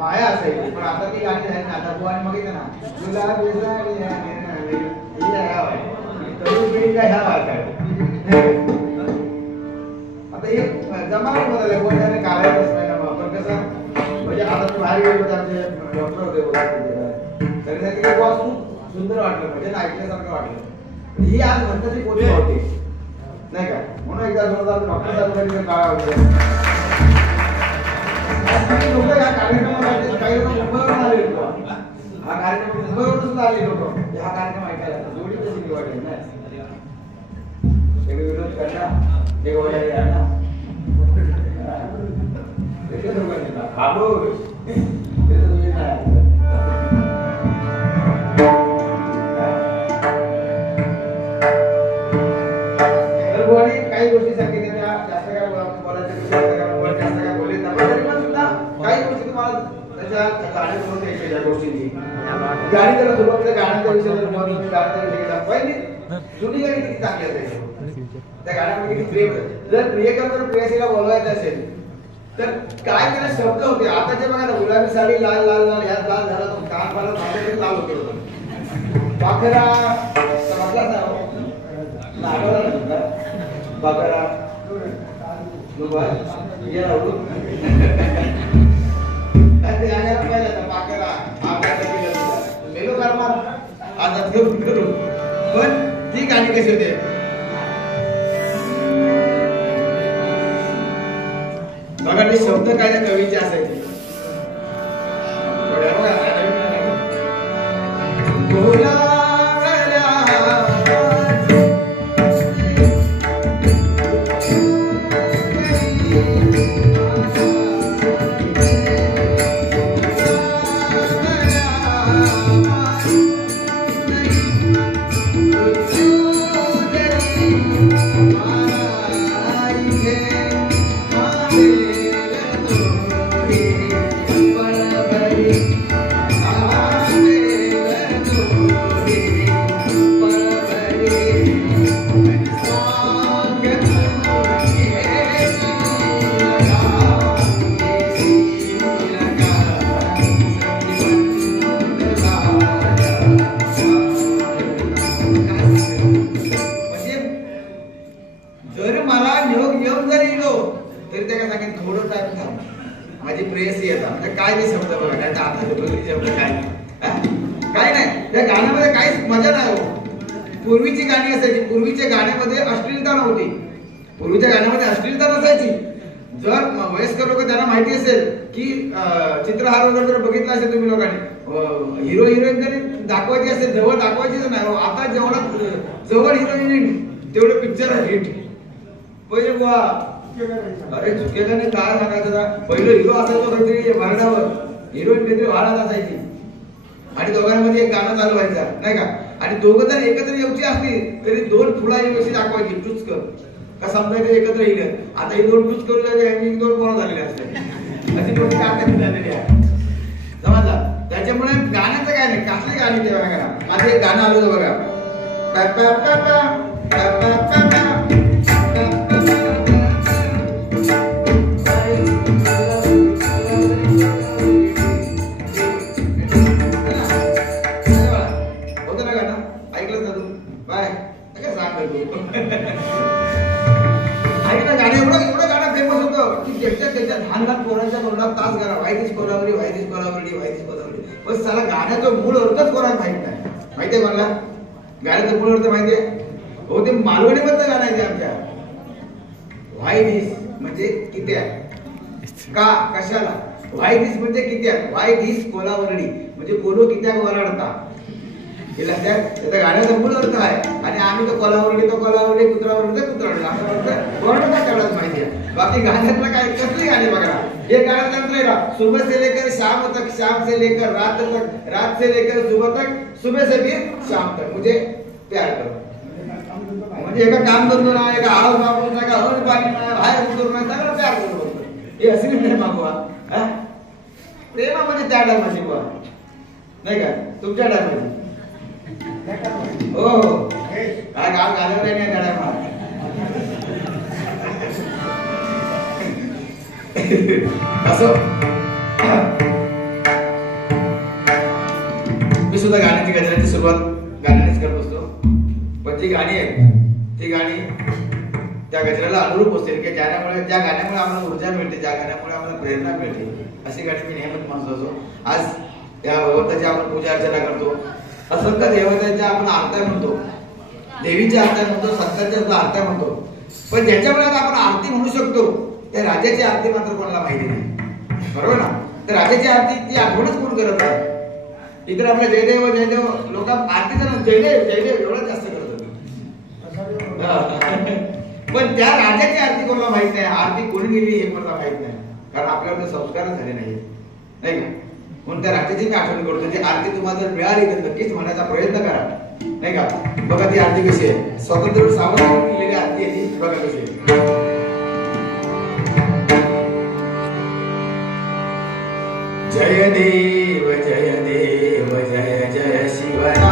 माया असायची पण आता ती गाणी झाली ना आता बुवाने मग येते ना तुला आता हे जमाना बदलला कोणाने काढायलाच नाही ना पण कसं म्हणजे आता मी बाहेर गेलो तर आमचे डॉक्टर होते तरी ते खूप सुंदर वाटलं म्हणजे ऐकल्यासारखं वाटलं ही आज म्हणताची कोणी होती नाही का म्हणून एकदा डॉक्टर साहेब काळा लोक या कार्यक्रमासाठी काही लोक मुंबईवरून आले लोक हा कार्यक्रम मुंबईवरून सुद्धा आले लोक हा कार्यक्रम ऐकायला जोडी कशी निवडली ना विरोध करणार ते गोळ्या काही गोष्टी सांगितल्या जास्त काय बोलायचं जास्त काय बोलले काही गोष्टी तुम्हाला त्याच्या गाण्यातून द्यायच्या ज्या गोष्टींची गाणी त्याला सुरुवातीला गाण्याच्या विषयाला गाण्याच्या विषयी पहिली जुनी गाणी किती चांगली असायची त्या गाण्यामध्ये किती प्रेम जर प्रियकरांना प्रेयसीला बोलवायचं असेल तर काय त्याला शब्द होते आताचे बघा ना गुलाबी साडी लाल लाल लाल ह्यात लाल झाला तो कान फाला माझ्याकडे लाल होते पाखरा समजला ना नागवला ना पाखरा ये राहू पण ती गाणी कशी होते बघा ते शब्द काय त्या कवीचे असायचे माझी प्रेयसी येतात म्हणजे काय नाही शब्द बघा काय आता शब्द काय नाही त्या गाण्यामध्ये काहीच मजा नाही हो पूर्वीची गाणी असायची पूर्वीच्या गाण्यामध्ये अश्लीलता नव्हती पूर्वीच्या गाण्यामध्ये अश्लीलता नसायची जर वयस्कर लोक त्यांना माहिती असेल की चित्रहार वगैरे जर बघितला असेल तुम्ही लोकांनी हिरो हिरोईन जरी दाखवायची असेल जवळ दाखवायचीच नाही आता जेवढा जवळ हिरोईन तेवढे पिक्चर हिट पहिले बुवा अरे चुकेल्याने काय सांगायचं पहिलं हिरो असायचो काहीतरी भांडावर हिरोईन काहीतरी वाढत असायची आणि दोघांमध्ये एक गाणं चालू व्हायचं नाही का आणि दोघं जर एकत्र येऊची असली तरी दोन फुला कशी दाखवायची टुचकर का समजायचं एकत्र येईल आता ही दोन टुच करू जायचे दोन कोणा झालेले असते अशी गोष्ट झालेली आहे समजला त्याच्यामुळे गाण्याचं काय नाही कसली गाणी ते बघा आता एक गाणं आलं बघा गाण्याचा मूळ अर्थच कोणाला माहित नाही माहितीये मला गाण्याचं मूळ अर्थ माहितीये? हो, ते मालवणी मधलं गाणं आहे ते आमच्या. व्हाय दिस म्हणजे कित्या, का कशाला. व्हाय दिस म्हणजे कित्या, व्हाय दिस कोलावरडी म्हणजे कोलो कित्या ओरडता. हे लक्षात, त्याचा गाण्याचा मूळ अर्थ आहे. आणि आम्ही तो कोलावरडी कुत्रावरडी ओरडता तेवढाच माहिती आहे. बाकी गाण्यातलं काय कसली गाणी बघा. हे गाणं तंत्र आहे. सुबह से लेकर शाम तक, शाम से लेकर रात तक, रात से लेकर सुबह तक, सुबह से फिर शाम तक मुझे प्यार करो. म्हणजे एका काम धंदो ना, एका आळ मागून ना, एका हळ पाणी ना, बाहेर उतरून ना, सगळं प्यार करू. हे असे नाही मागवा. प्रेमामध्ये त्या डायमा शिकवा नाही का तुमच्या डायमाची. हो हो काय गाव घालवलं नाही त्या डायमा. असं मी सुद्धा गाण्याची गजराची सुरुवात गाण्यानेच करत असतो. पण जी गाणी आहेत ती गाणी त्या गजराला अनुरूप असतील की ज्या गाण्यामुळे आम्हाला ऊर्जा मिळते, ज्या गाण्यामुळे आम्हाला प्रेरणा मिळते, अशी गाणी मी नेहमीच म्हणत असतो. आज या भगवंताची आपण पूजा अर्चना करतो. असंख्य देवतांच्या आपण आरत्या म्हणतो, देवीच्या आरत्या म्हणतो, संतांच्या आरत्या म्हणतो. पण ज्याच्यामुळे आपण आरती म्हणू शकतो त्या राजाची आरती मात्र कोणाला माहिती नाही. बरोबर ना. तर राजाची आरती ती आठवणच कोण करत आहे. इकडे आपल्या जयदेव जयदेव लोक आरतीचा जयदेव जयदेव एवढंच जास्त करतात. पण त्या राजाची आरती कोणाला माहित नाही, आरती कोणी केली हे कोणाला माहित नाही. कारण आपल्याकडे संस्कारच झाले नाही नाही का. म्हणून त्या राजाची मी आठवण करतो. ती आरती तुम्हाला जर मिळाली तर नक्कीच म्हणण्याचा प्रयत्न करा नाही का. बघा ती आरती कशी आहे. स्वातंत्र्य सावध लिहिलेली आरती आहे ती. बघा कशी आहे. जय देव जय देव जय जय शिवराया.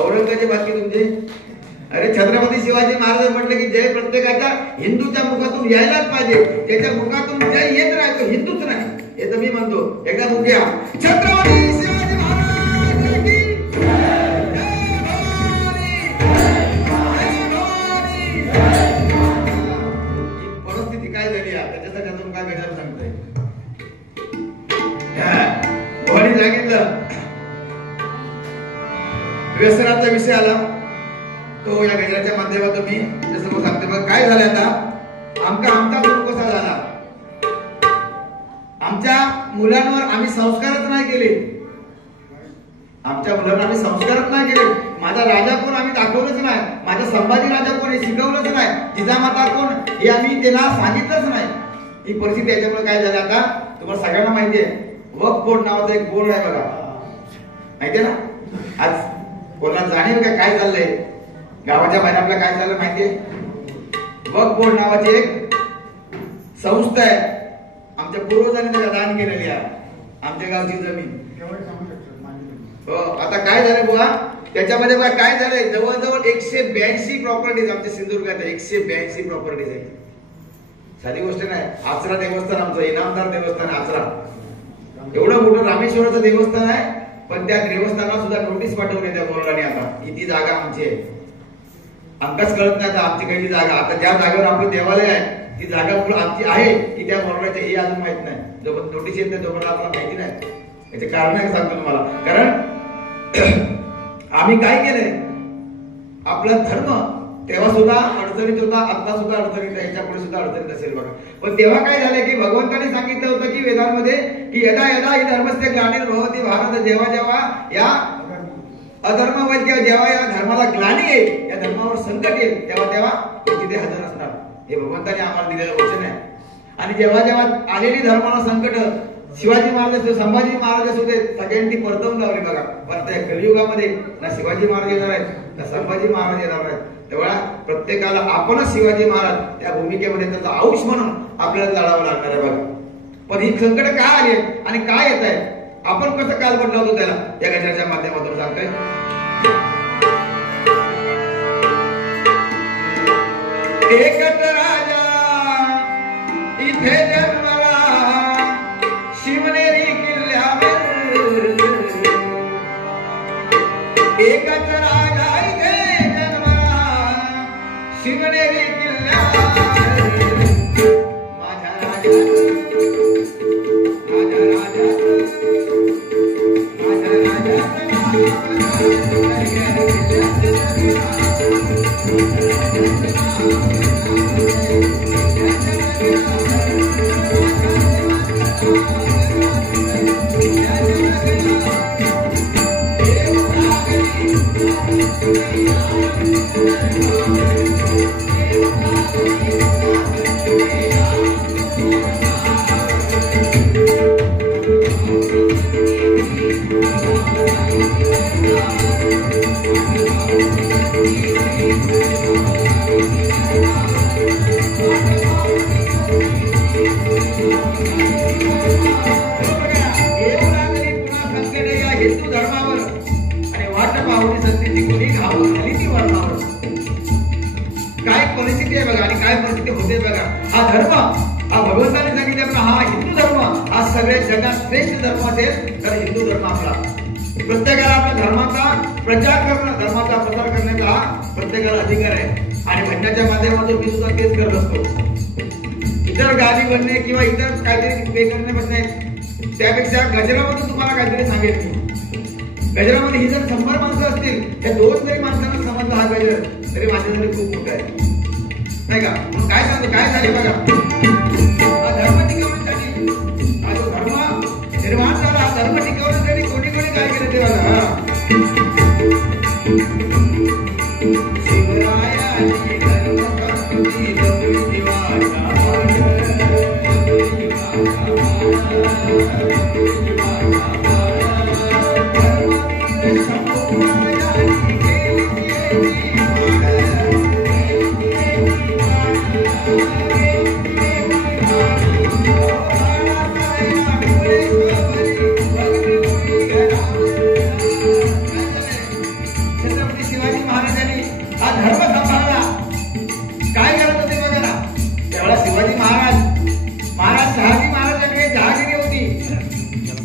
औरंगजेबाची तुमचे अरे छत्रपती शिवाजी महाराज म्हटले की जय प्रत्येकाच्या हिंदूच्या मुखातून यायलाच पाहिजे. त्याच्या मुखातून जय येत राहतो, हिंदूच नाही हे तर मी म्हणतो. एकदा मुख्या छत्रपती शिवाजी महाराज की परिस्थिती काय झाली त्याच्यासाठी अजून काय वेगळं सांगतोय. कोणी सांगितलं व्यसनाचा विषय आला तो या गजराच्या माध्यमातून मी जसं सांगते. बघ काय झालं आता आमचा गुरु कसा झाला. आमच्या मुलांवर आम्ही संस्कारच नाही केले. आमच्या मुलांना आम्ही संस्कारच नाही केले. माझा राजा कोण आम्ही दाखवलंच नाही. माझा संभाजी राजा कोण हे शिकवलंच नाही. जिजामाता कोण हे आम्ही त्यांना सांगितलंच नाही. ही परिस्थिती याच्यामुळे काय झालं आता तुम्हाला सगळ्यांना माहिती आहे. वक्फ बोर्ड नावाचा एक बोर्ड आहे बघा, माहितीये ना. आज कोणाला जाणीव काय चाललंय गावाच्या बाहेर आपल्याला काय चाललं माहितीये. वक्फ बोर्ड नावाची एक संस्था आहे. आमच्या पूर्वजांनी त्याला दान केलेली आहे आमच्या गावची जमीन. हो आता काय झालं बुवा त्याच्यामध्ये बघा काय झालंय. जवळजवळ 182 प्रॉपर्टीज आमच्या सिंधुदुर्गात 182 प्रॉपर्टीज आहेत. साधी गोष्ट नाही. आचरा देवस्थान आमचं इनामदार देवस्थान आचरा एवढं मोठं रामेश्वराचं देवस्थान आहे. पण त्या देवस्थानाला सुद्धा नोटीस पाठवली त्या बोर्डाने आता की ती जागा आमची आहे. अंकच कळत नाही आता आमची काही जागा. आता ज्या जागेवर आपलं देवालय आहे ती जागा आमची आहे की त्या बोर्डाची हे अजून माहित नाही. जोपर्यंत नोटीस येत नाही तोपर्यंत आपल्याला माहिती नाही. याचे कारण सांगतो तुम्हाला. कारण आम्ही काय केलंय आपला धर्म तेव्हा सुद्धा अडचणीत होता, आता सुद्धा अडचणीत आहे, याच्या पुढे सुद्धा अडचणीत असेल बघा. पण तेव्हा काय झालं की भगवंताने सांगितलं होतं की वेदांमध्ये की यदा यदा ही धर्मस्य ग्लानिर्भवति भारत जेव्हा जेव्हा या अधर्मावर किंवा जेव्हा या धर्माला ग्लानी येईल या धर्मावर संकट येईल तेव्हा तेव्हा तिथे हजर असणार. हे भगवंताने आम्हाला दिलेलं वचन आहे. आणि जेव्हा जेव्हा आलेली धर्माला संकट शिवाजी महाराज असो संभाजी महाराज असो ते सगळ्यांनी परतवून लावली बघा. पण त्या कलियुगामध्ये ना शिवाजी महाराज येणार आहेत ना संभाजी महाराज येणार आहेत. तेव्हा प्रत्येकाला आपणच शिवाजी महाराज त्या भूमिकेमध्ये त्याचा अंश म्हणून आपल्याला लढावं लागणार आहे बघा. पण ही संकट काय आली आणि काय येत आहे आपण कसं कालबट लावतो त्याला या गजराच्या माध्यमातून सांगतोय. एकच राजा इथे जन्मला शिवनेरी किल्ल्यावर. एकच राजा इथे जन्मला शिवनेरी किल्ल्यावर. माझा राजा माझा राजा माझा हिंदू धर्मावर आणि वाट पाहुणी सत्तेची कोणी घालून झाली ती वर्णावर. काय परिस्थिती आहे बघा आणि काय परिस्थिती होते बघा. हा धर्म हा भगवंताने सांगितलं हा हिंदू धर्म हा सगळ्या जगात श्रेष्ठ धर्म असेल तर हिंदू धर्म आपला. प्रत्येकाला आपल्या धर्माचा प्रचार करणं धर्माचा प्रसार करण्याचा हा प्रत्येकाला अधिकार आहे. आणि म्हणण्याच्या माध्यमातून मी सुद्धा तेच करत असतो. इतर गाणी म्हणणे किंवा इतर काहीतरी पे करणे बसणे, त्यापेक्षा गजरामध्ये तुम्हाला काहीतरी सांगेल मी. गजरामध्ये ही जर 100 माणसं असतील, त्या 2 जरी माणसांना समजला हा गजर, तरी माझ्यासाठी खूप मोठा आहे, नाही का? मग काय सांगतो, काय झाले बघा, हा धर्म टिकवण्यासाठी, हा जो धर्म निर्माण झाला, हा धर्म टिकवण्यासाठी कोणी कोणी काय केलं ते बघा. शिवरायाची धर्म संस्कृती जपली जीवाचा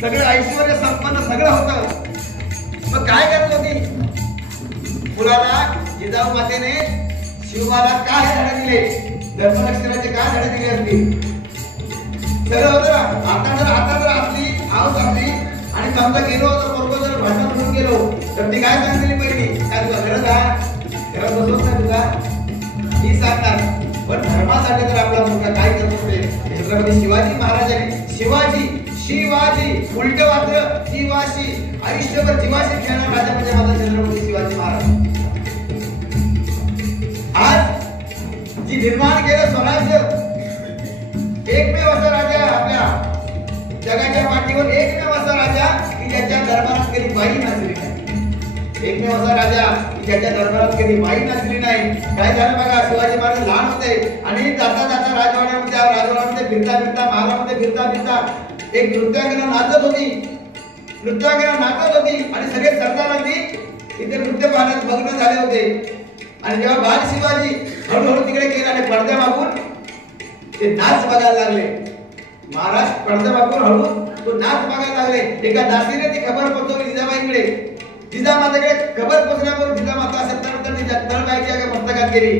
सगळं ऐश्वर्य संपन्न सगळं होतं. मग काय करत होती? मुलाला जिजाऊ मातेने शिवबाला काय धडे दिले, धर्मरक्षणाचे काय धडे दिले असतील, सगळं होतं ना. आता जर आपली हाऊस आपली आणि समजा गेलो तर बरोबर जर भांडण म्हणून गेलो तर ती काय सांगितली पहिली, काय तुला गरज आहे, घरात बसवत नाही तुला, ही सांगणार. पण धर्मासाठी तर आपला मुलगा काय करत होते, छत्रपती शिवाजी महाराजांनी शिवाजी उलट मात्र जीवाशी, आयुष्यभर जीवाशी खेळणारा राजा म्हणजे माझा छत्रपती शिवाजी महाराज. आज जी निर्माण केलं स्वराज्य, एकमेव असा राजा आपल्या जगाच्या पाठीवर, एकमेव असा राजा की ज्याच्या दरबारात कधी बाई नाचली नाही, एकमेव असा राजा की ज्याच्या दरबारात कधी बाई नाचली नाही. काय झालं बघा, शिवाजी महाराज लहान होते आणि जाता जाता राजवाड्यामध्ये फिरता महालामध्ये फिरता एक नृत्यांगना नाचत होती आणि सगळे सरदारांनी इथे नृत्य पाहण्यात मग्न झाले होते. आणि जेव्हा बाल शिवाजी हळूहळू तिकडे गेले आणि पडद्या मागून ते नाच बघायला लागले, महाराज पडद्या मागून हळू तो नाच बघायला लागले. एका दासीने ती खबर पोहोचवली जिजाबाईंकडे. जिजामातेकडे खबर पोहोचल्यावर जिजामाता असं तळबाईच्या मस्तकात गेली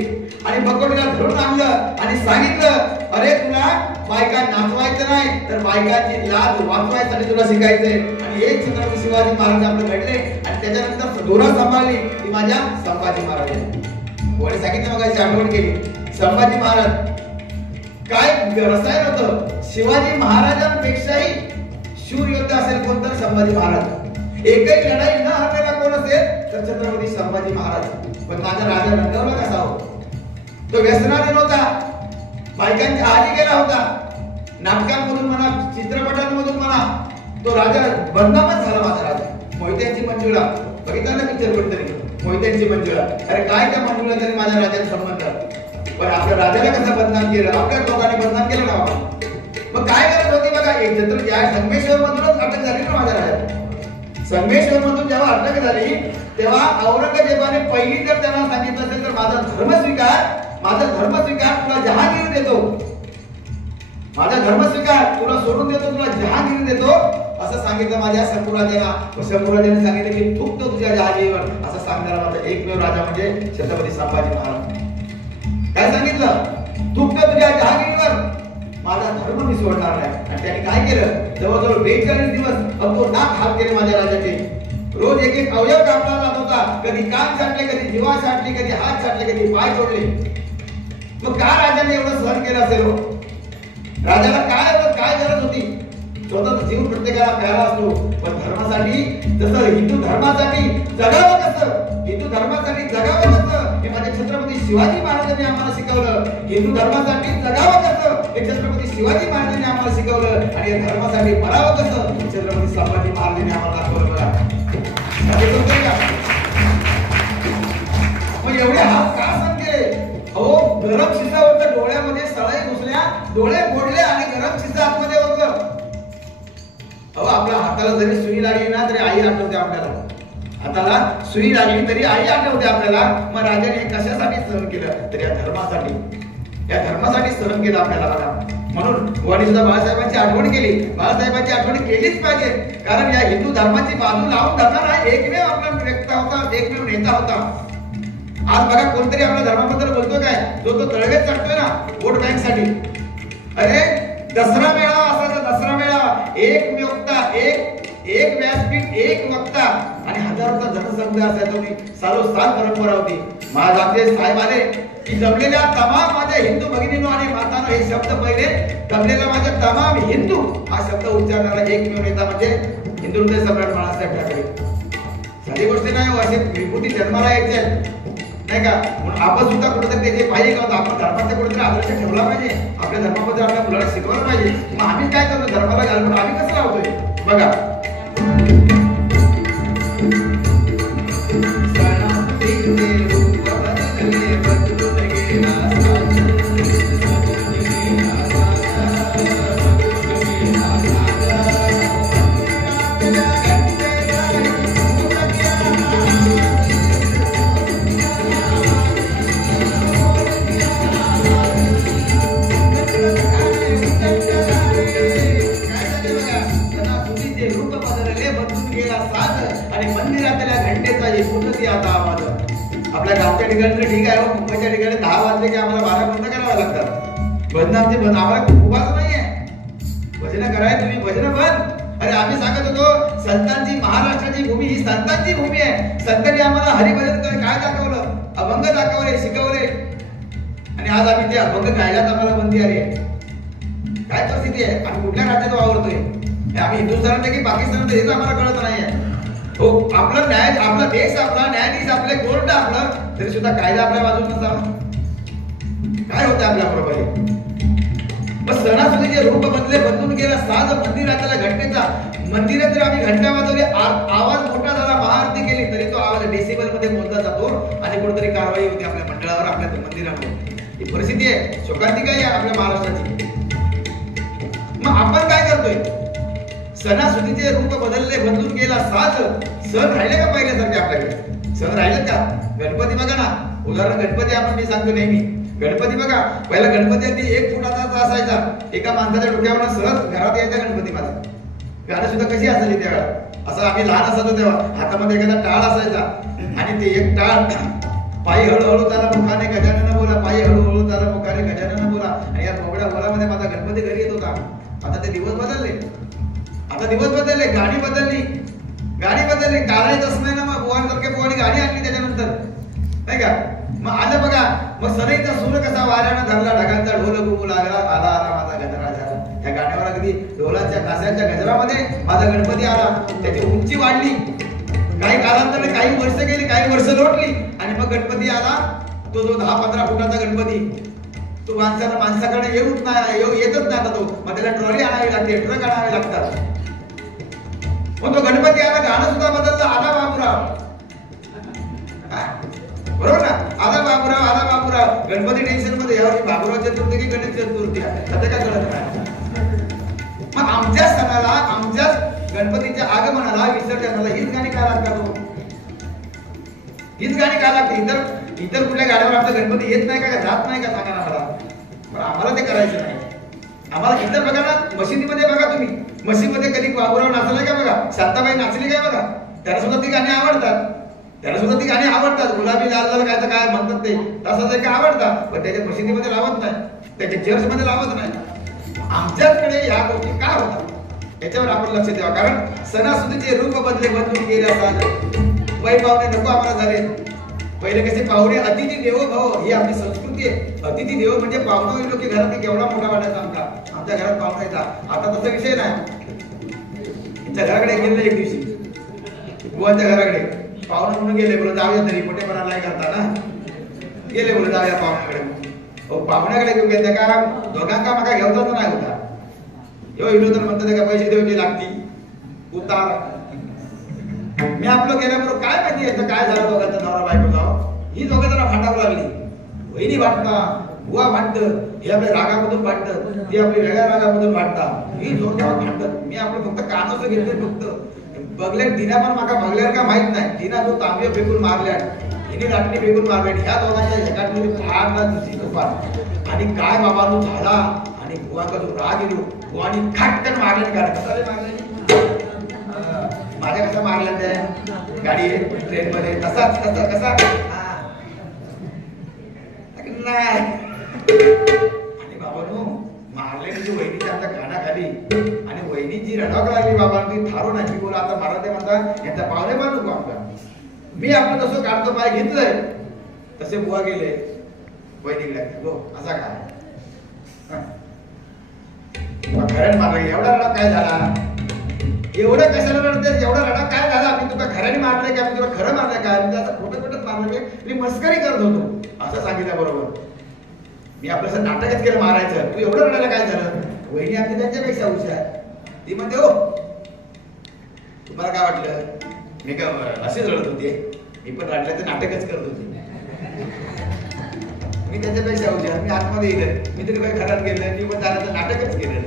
आणि बकोटीला धरून आणलं आणि सांगितलं, अरे तुला बायका नाचवायचं नाही तर बायकांची लाज वाचवायसाठी तुला शिकायचंय. आणि एक छत्रपती शिवाजी महाराज आपलं घडले आणि त्याच्यानंतर दोरा सांभाळली ती माझ्या संभाजी महाराजांनी. कोणी सांगितलं मग आठवण केली. संभाजी महाराज काय रसायन होतं, शिवाजी महाराजांपेक्षाही शूर योद्धा असेल कोण तर संभाजी महाराज. एकही लढाई न हरलेला कोण असेल तर छत्रपती संभाजी महाराज. पण माझा राजा रंगवला कसा हो, तो व्यसनाने नव्हता, बायकांच्या आधी गेला होता. नाटकांमधून म्हणा, चित्रपटांमधून म्हणा, तो राजा बदनामच झाला. माझा राजा मोहित्यांची मंजुळा बघितला ना पिक्चर कोणतरी, मोहित्यांची मंजुळा. अरे काय त्या मंजुळा तरी माझ्या राजाचा संबंध, पण आपल्या राजाला कसं बदनाम केलं, आपल्या लोकांनी बदनाम केलं ना बाबा. मग काय करत होती बघा, एक छत्रपती या संगमेश्वर मधूनच अटक झाली ना माझ्या राजा. संगमेश्वर मधून जेव्हा अटक झाली तेव्हा औरंगजेबाने पहिली जर त्यांना सांगितलं असेल तर माझा धर्म स्वीकार तुला जहांगीर देतो, माझा धर्म स्वीकार तुला सोडून देतो, तुला जहांगीर देतो असं सांगितलं माझ्या शंभूराजांना. शंभूराजांनी सांगितलं की थुकतो तुझ्या जहांगीरवर असं सांगणारा माझा एकमेव राजा म्हणजे छत्रपती संभाजी महाराज. काय सांगितलं, थुकतो तुझ्या जहांगीरवर, माझा धर्म मी सोडणार नाही. आणि त्यांनी काय केलं, जवळजवळ 42 दिवस अब्दो नाक हात केले माझ्या राजाचे. रोज एक एक अवयव कापला जात होता, कधी कान छाटले, कधी जीवा छाटली, कधी हात छाटले, कधी पाय तोडले. मग का राजाने एवढं सहन केलं असेल हो? राजाला काय गरज होती? स्वतःचा जीव प्रत्येकाला प्यारा असतो, पण धर्मासाठी, जसं हिंदू धर्मासाठी जगावं कसं, हिंदू धर्मासाठी जगावं कसं हे माझ्या छत्रपती शिवाजी महाराजांनी आम्हाला शिकवलं. हिंदू धर्मासाठी जगावं कसं हे छत्रपती शिवाजी महाराजांनी आम्हाला शिकवलं. आणि या धर्मासाठी मरावं कसं छत्रपती संभाजी महाराजांनी आम्हाला दाखवलं. बघा मग एवढे हात का सहन केले? अहो गरम शिसावरच्या डोळ्यामध्ये सळाई घुसल्या, डोळे फोडले आणि गरम शिसा आतमध्ये होतं. अहो आपल्या हाताला जरी सुई लागली ना तरी आई आठवते आपल्याला, हाताला सुई लागली तरी आई आठवते आपल्याला. मग राजाने कशासाठी सहन केलं तर या धर्मासाठी सहन केलं आपल्याला. बघा म्हणून बुवानी सुद्धा बाळासाहेबांची आठवण केली. बाळासाहेबांची आठवण केलीच पाहिजे, कारण या हिंदू धर्माची बाजू लावून धरणारा एकमेव आपला व्यक्ता होता, एकमेव नेता होता. आज बघा कोणतरी आपल्या धर्माबद्दल बोलतो काय, जो तो तळवेत चढतोय ना वोट बँक साठी. अरे दसरा मेळावा असायचा, दसरा मेळावा, एक वक्ता, एक व्यासपीठ, एक वक्ता आणि हजारोचा जनसंघ असायचा. सालोसाल परंपरा होती. महाराज आपले साहेब आले की जमलेल्या तमाम माझ्या हिंदू भगिनींनो आणि मातांनो हे शब्द पहिले, जमलेल्या माझ्या तमाम हिंदू हा शब्द उच्चारणारा एकमेव नेता म्हणजे हिंदू हृदय सम्राट बाळासाहेब ठाकरे. साधी गोष्ट नाही हो, असे विभूती जन्माला यायचे नाही का. म्हणून आपण सुद्धा कुठेतरी त्याचे पाहिजे का होतं, आपण धर्माचा कुठेतरी आदर्श ठेवला पाहिजे, आपल्या धर्माबद्दल आपल्या मुलाला शिकवलं पाहिजे. मग आम्ही काय करतो, धर्माला घालून आम्ही कसं लावतोय बघा. आपल्या गावच्या ठिकाणी ठीक आहे, मुंबईच्या ठिकाणी 10 वाजले की आम्हाला 12 बंद करावे लागतात. भजन आमचे बंद, आम्हाला उभाच नाहीये. भजन कराय तुम्ही भजन बंद. अरे आम्ही सांगत होतो संतांची, महाराष्ट्राची भूमी ही संतांची भूमी आहे. संतांनी आम्हाला हरिभजन काय दाखवलं, अभंग दाखवले, शिकवले आणि आज आम्ही ते अभंग गायलाच आम्हाला बंदी आली आहे. काय परिस्थिती आहे, आम्ही कुठल्या राज्यात वावरतोय, आम्ही हिंदुस्थानात की पाकिस्तानात हेच आम्हाला कळत नाहीये. हो, आपला न्याय, आपला देश, आपला न्यायाधीश, आपले कोर्ट आपलं, तरी सुद्धा कायदा आपल्या बाजून नसावा. काय होतं आपल्या बरोबर. मग सणासुदीचे रूप बदलून गेला साज मंदिरातल्या घंटेचा. मंदिरात जर आम्ही घंटा वाजवली, आवाज मोठा झाला, महाआरती केली तरी तो आवाज डेसिबल मध्ये मोजला जातो आणि कुठेतरी कारवाई होते आपल्या मंडळावर, आपल्या मंदिरावर. ही परिस्थिती आहे, शोकांतिका आहे आपल्या महाराष्ट्राची. मग आपण काय करतोय, सणासुदीचे रूप बदलून गेला साज. सण राहिले का पहिल्यासारखे आपल्याकडे, सण राहिले का. गणपती बघा ना, उदाहरण गणपती आपण मी सांगतो नेहमी, गणपती बघा, पहिला गणपती अगदी 1 फुटाचा असायचा, एका माणसाच्या डोक्यावर सहज घरात यायचा गणपती माझा. गाणं सुद्धा कशी असायची त्यावेळा, असं आम्ही लहान असायचो तेव्हा, हातामध्ये एखादा टाळ असायचा आणि ते एक टाळ, पायी हळूहळू त्याला मुखाने गजानन बोला, पायी हळूहळू त्याला मुखाने गजानन बोला. आणि या मोगड्या बोलामध्ये माझा गणपती घरी येत होता. आता ते दिवस बदलले, आता दिवस बदलले, गाणी बदलली, काढायचंच नाही ना. मग बुवांसारख्या बुवानी गाणी आणली त्याच्यानंतर नाही का. मग आलं बघा, मग सनईचा सूर कसा वाऱ्यानं धरला, ढगांचा ढोल घुमू लागला, आला आला माझा गजरा झाला. त्या गाण्यावर अगदी ढोलाच्या ताशाच्या गजरामध्ये माझा गणपती आला. त्याची उंची वाढली, काही कालांतराने काही वर्ष गेली, काही वर्ष लोटली आणि मग गणपती आला. तो जो 10-15 फुटाचा गणपती, तो माणसाकडे येतच नाही आता तो. मग त्याला ट्रॉली आणावी लागते, ट्रक आणावे लागतात. मग तो गणपती आला, गाणं सुद्धा बदललं, आला बाबूराव, बरोबर ना, आला बाबूराव. गणपती टेन्शन मध्ये, यावर्षी बाबूराव चतुर्थी की गणेश चतुर्थी आहे, सध्या काय कळत नाही. मग आमच्या सणाला, आमच्या गणपतीच्या आगमनाला, विसर्जनाला हीच गाणी का लागतात, हीच गाणी का लागते. इतर कुठल्या गाण्यावर आपला गणपती येत नाही का, जात नाही का, सांगा ना मला. पण आम्हाला ते करायचं नाही. आम्हाला इतर बघा ना, मशिदीमध्ये बघा तुम्ही, मशीदमध्ये कधी बाबूराव नाचलाय का बघा, शांताबाई नाचली काय बघा, त्यांना सुद्धा ती गाणी आवडतात. गुलाबी लाल लाल काय तर काय म्हणतात ते, तसंच एक आवडतात, पण त्याच्या मशिदीमध्ये लावत नाही, त्याच्या चर्चमध्ये लावत नाही. आमच्याकडे या गोष्टी का होतात याच्यावर आपण लक्ष द्यावं. कारण सणासुदीचे रूप बदलून गेले असतात. वै पाहुणे नको आम्हाला झाले. पहिले कसे पाहुणे, अतिथी देवो भव ही आपली संस्कृती आहे. अतिथी देव म्हणजे पाहुणा येलो की घरात केवढा मोठा वाटायचा आमच्या घरात पाहुणा येतात. आता तसा विषय नाही. त्यांच्या घराकडे गेले एक दिवशी, बुवांच्या घराकडे पाहुणे म्हणून गेले, बोलून जाऊया तरी मोठेपणा नाही करता ना, गेले बोलून जाऊया पाहुण्याकडे. पाहुण्याकडे घेऊन गेले का, दोघांका माका घेऊचा नाही होता. इलो तर म्हणतात का पैसे देऊन लागती उतार. मी आपलं गेल्याबरोबर काय माहिती याचं काय झालं, दोघांचा नवरा बायको जाव, ही दोघं जरा भांडावं लागली. वहिनी भांडता, बुवा भांडत, हे आपल्या रागामधून भांडत, ती आपली वेगळ्या रागामधून भांडतात, ही जोरदार भांडत. मी आपलं फक्त कानच घेतले, फक्त बघल्या तिना पण माका बघल्यावर का माहित नाही. तिना जो तांबे फेकून मारल्या, हिने लाटणी फेकून मारल्या, ह्या दोघांच्या एकामध्ये फार दुसरी तुफान. आणि काय बाबा नो झाला, आणि बुवाचा जो राग येलो, बुवानी खाटकन मारले. गाडी कसा मारले, माझ्या कसा मारल्या त्या गाडी ट्रेन मध्ये, तसाच कसा नाही. आणि बाबा नो मारले घाणाखाली आणि वहिनीची रडावक लागली बाबा ती थारो नाही बोला आता मला ते म्हणता यांचा पावणे बांधू आपला मी आपलं तसं काढतो पाय घेतलंय तसे बुवा गेले वहिनीकडे हो असा काय घरात मारलं एवढा रडा काय झाला एवढं कशाला रडतेस एवढा रडा काय झाला मी तुला घराने मारलंय का मी तुला खरं मारलंय काय म्हणजे असं खोटं खोटं मारलं मी मस्करी करत होतो असं सांगितलं बरोबर मी आपलं नाटकच केलं मारायचं तू एवढं रडायला काय झालं वहिनी आमची त्यांच्यापेक्षा हुशार ती म्हणते हो तुम्हाला काय वाटलं मी का असेच रडत होते मी पण रडलं तर नाटकच करत होते मी त्याच्यापेक्षा हुशार मी आतमध्ये येईल मी तरी काही घरात गेलं मी पण त्याला नाटकच केलं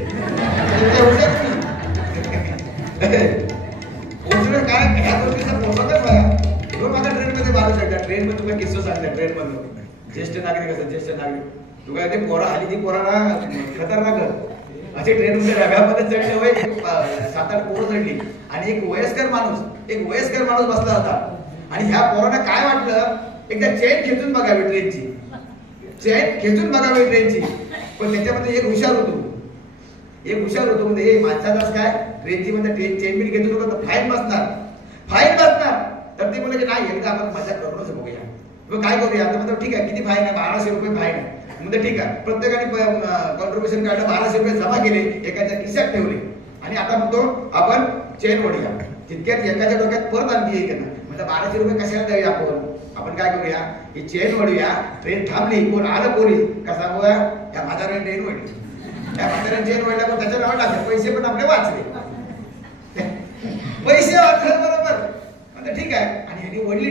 काय ह्या गोष्टीचा पोहोचतच बघा माझा ट्रेन मध्ये मारू शकता ट्रेन मध्ये तुला किस्सा सांगता ट्रेन मधून ज्येष्ठ नागरिक असतात ज्येष्ठ नागरिक तुला ते पोरा हल्ली ती पोराला खतरनाक असे ट्रेन मध्ये डब्यामध्ये चढले होय 7-8 पोरं चढली आणि एक वयस्कर माणूस बसला होता आणि ह्या पोराला काय वाटलं एकदा चेन खेचून बघावी ट्रेनची पण त्याच्यामध्ये एक हुशार होतो म्हणजे हे माणसालाच काय ट्रेनची म्हणजे चेन बिन घेतो लोक फाईन बसणार तर ते बोलले नाही एकदा आपण मजा करूनच बघूया मग काय करूया आता म्हणतो ठीक आहे किती फाईन आहे 1200 रुपये फाईन आहे म्हणजे ठीक आहे प्रत्येकाने कॉन्ट्रीब्युशन काढलं 1200 रुपये जमा केले एकाच्या खिशात ठेवले आणि आता म्हणतो आपण चेन ओढूया तितक्यात एकाच्या डोक्यात परत आणखी एक म्हणजे 1200 रुपये कशाला द्यावे आपण काय करूया ही चेन ओढूया ट्रेन थांबली कोण आलं पोलीस का सांगूया या म्हाताऱ्याने ट्रेन ओढली त्या म्हाताऱ्याने चेन ओढल्या पण त्याच्या नावात टाकले पैसे पण आपले वाचले पैसे वाचले बरोबर आता ठीक आहे आणि यांनी ओढली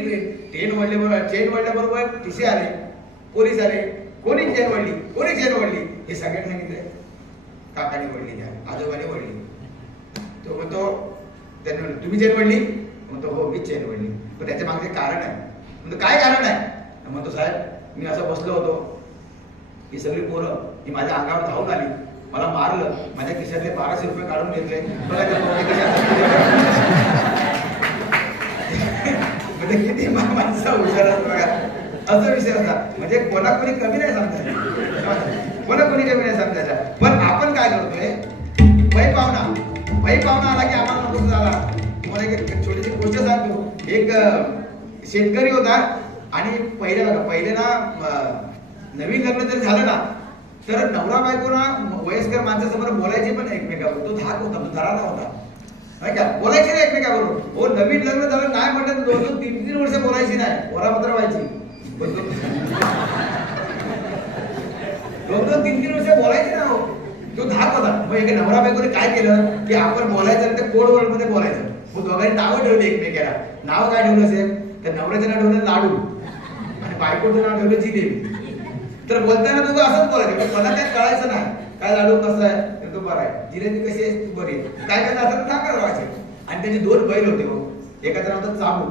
ट्रेन ओढल्याबरोबर चेन ओढल्याबरोबर टीसी आले पोलीस आले कोणी चेन ओढली हे सगळ्यांनी सांगितले काकाने ओढली द्या आजोबाने ओढली तो म्हणतो त्यांनी तुम्ही चेन ओढली म्हणतो हो मी चेन ओढली पण त्याच्या मागचे कारण आहे म्हणतो काय कारण आहे म्हणतो साहेब मी असं बसलो होतो ही सगळी पोरं ही माझ्या अंगावर धावून आली मला मारलं माझ्या खिशातले 1200 रुपये काढून घेतले म्हणजे किती माणसं हुशार बघा असा विषय होता म्हणजे कोणी कमी नाही सांगतायचा पण आपण काय करतोय वै पाहुणा आला की आम्हाला नको झाला तुम्हाला एक छोटीशी गोष्ट सांगतो एक शेतकरी होता आणि पहिले ना नवीन लग्न जर झालं ना तर नवरा बायको ना वयस्कर माणसासमोर बोलायचे पण एकमेकावर तो धाक होता तो धराला होता बोलायची नाही एकमेकाबरोबर हो नवीन लग्न झालं नाही म्हणत 2-3 वर्ष बोलायची नाही पोरापत्र व्हायची 2-3 वर्ष बोलायची ना हो तो धाक होता मग एक नवरा बायकोने काय केलं की आपण बोलायचं ते कोड वर्ड मध्ये बोलायचं मग दोघांनी नावं ठेवली एकमेकाला नाव काय ठेवलं असेल तर नवऱ्याचं नाव ठेवलं लाडू आणि बायकोचं नाव ठेवलं जिलेबी तर बोलताना तू असंच बोलायचं मला काय कळायचं नाही काय लाडू कसं आहे तर तो बरा आहे जिलेबी कशी आहे तू बरी काय काय असं सांगा राहायचे आणि त्याचे 2 बैल होते हो एकाचं नाव होतं चाबू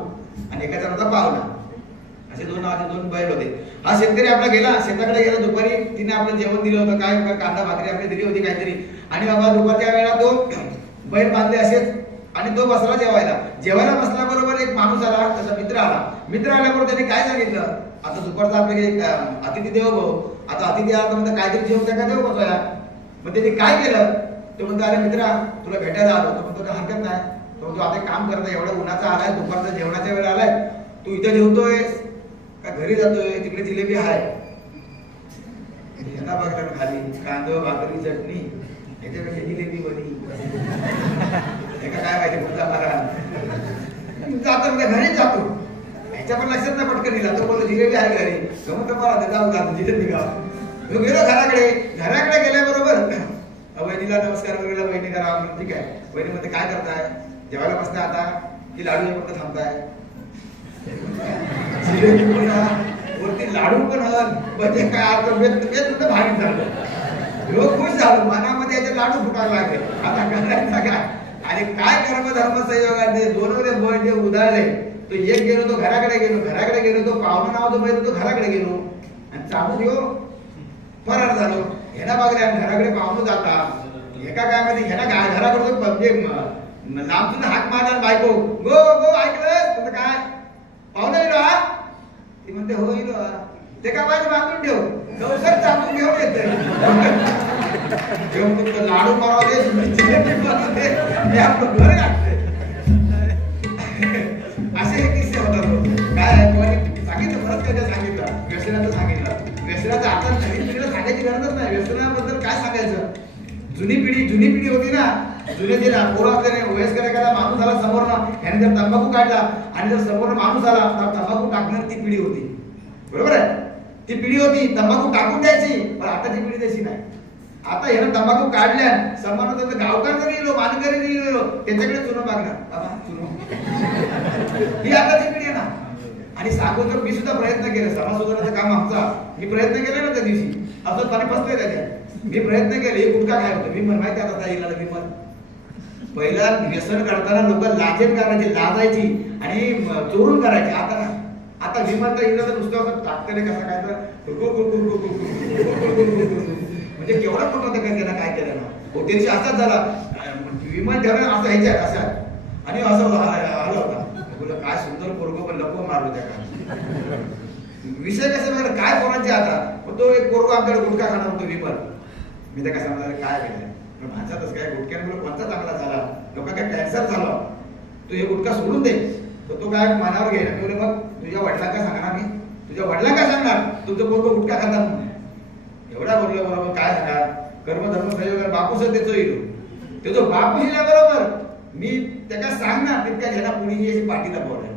आणि एकाचं नाव होता पावला असे 2 बैल होते हा शेतकरी आपला गेला शेताकडे गेला दुपारी तिने आपलं जेवण दिलं होतं काय कांदा भाकरी आपली दिली होती काहीतरी आणि बाबा दुपारच्या वेळेला तो बैल बांधले असेच आणि तो बसला जेवायला बसल्याबरोबर एक माणूस आला त्याचा मित्र आल्याबरोबर त्याने काय सांगितलं आता दुपारचा आपले अतिथी देव भाऊ आता अतिथी आला तर म्हणतो काहीतरी जेवण त्या देव बसवाया मग त्यांनी काय केलं तो म्हणतो अरे मित्रा तुला भेटायला आलो तो म्हणतो हरकत नाही तो म्हणतो आता काम करता एवढं उन्हाचा आलाय दुपारचा जेवणाच्या वेळेला आलाय तू इथे जेवतोय का घरी जातोय तिकडे जिलेबी आहे यांना बघा खाली कांदा भाकरी चटणी याच्यापेक्षा जिलेबी बनी एका काय माहिती पुढचा मला जातो म्हणजे घरीच जातो ह्याच्या पण लक्षात नाही पटकन दिला तो बोलतो जिलेबी आहे घरी जमत मला जाऊ जातो जिलेबी गाव गेलो घराकडे गेल्याबरोबर वहिनीला नमस्कार वगैरे वहिनी करा ठीक आहे वहिनी मध्ये काय करताय जेवायला बसताय आता की लाडू फक्त थांबताय जिलेबी पण वरती लाडू पण म्हणजे काय भारी झालं लोक खुश झालो मनामध्ये याचे लाडू फुटायला लागले आता करायचा काय आणि काय धर्म संयोगाने 2 बोल जे उदाहरले तो एक गेलो तो घराकडे गेलो तो पाहुणा नाव तो पाहिजे तो घराकडे गेलो आणि चालू देऊ फरार झालो ह्याला बघल्या घराकडे पाहुणं जाता एका काय मध्ये ह्याला घराकडे म्हणजे लांबून हाक मारला बायको गो ऐकलं काय पाहुणा येलो हा ती म्हणते हो येलो ते काय माझी बांधून ठेव लवकर चालून घेऊन येतोय लाडू बनवले, जिलेबी बनवले, मी आपलं घर घातले. असे हे किस्से होतात. काय कोणी सांगितलं, परत काय सांगितलं, व्यसनाचं सांगितलं. व्यसनाचं आता नवीन पिढीला सांगायची गरजच नाही. व्यसनाबद्दल काय सांगायचं. जुनी पिढी होती ना, जुने जे पोरं असल्याने वयस्कर एखादा माणूस आला समोरनं, ह्याने जर तंबाखू काढला आणि जर समोरनं माणूस आला तर तंबाखू टाकणार ती पिढी होती. बरोबर आहे, ती पिढी होती. तंबाखू टाकून द्यायची. पण आताची पिढी तशी नाही. आता ह्यानं तंबाखू काढल्या, समोर गावकार जरी येलो, मानकरी जरी येलो, त्याच्याकडे चुनो मागणार, बाबा चुनो. ही आताची पिढी आहे ना. आणि सांगू तर मी सुद्धा प्रयत्न केले, समाज सुधारण्याचं काम आमचा. मी प्रयत्न केला ना त्या दिवशी, असं पाणी बसतोय त्याच्यात. मी प्रयत्न केले. गुटखा काय होतं मी माहिती आता ताईला विमल. पहिला व्यसन करताना लोक लाजेत करायचे, लाजायची आणि चोरून करायचे. आता विमल तर इथं नुसतं टाकते कसं काय तर म्हणजे केवढा खोटं होतं काय, त्याला काय केलं ना. हॉटेलशी असाच झाला. विमल ठेवलं असं ह्याच्यात अशा आणि असं आलं होता. काय सुंदर पोरगं, पण लपवून मारलो त्या. विषय कसं बघा काय कोणाचे आता. तो एक पोरगं आमच्याकडे गुटखा खाणार होतो विमल. मी त्या कसं म्हणाले काय केलं, पण माझ्यातच काय गुटख्यामुळे कोणता चांगला झाला, लोक काय कॅन्सर झाला, तू हे गुटखा सोडून दे. तर तो काय मनावर घ्यायला. मी बोले मग तुझ्या वडिलांना सांगणार, मी तुझ्या वडिलांना काय सांगणार तुमचं पोरगं गुटखा खातात म्हणून. एवढा बोललो बरोबर काय सांगणार. कर्मधर्म संयोग बापूस त्याचं येईल, त्याचा बापूस बरोबर मी त्याला सांगणार तितक्या ह्याला कुणीही अशी पाठी दाखवल्या.